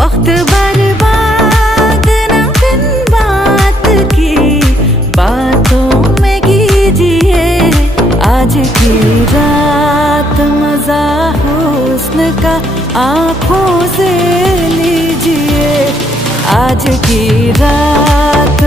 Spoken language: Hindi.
वक्त बर्बाद न बिन बात की बातों में कीजिए। आज की रात मजा हुस्न का आँखों से लीजिए। आज की रात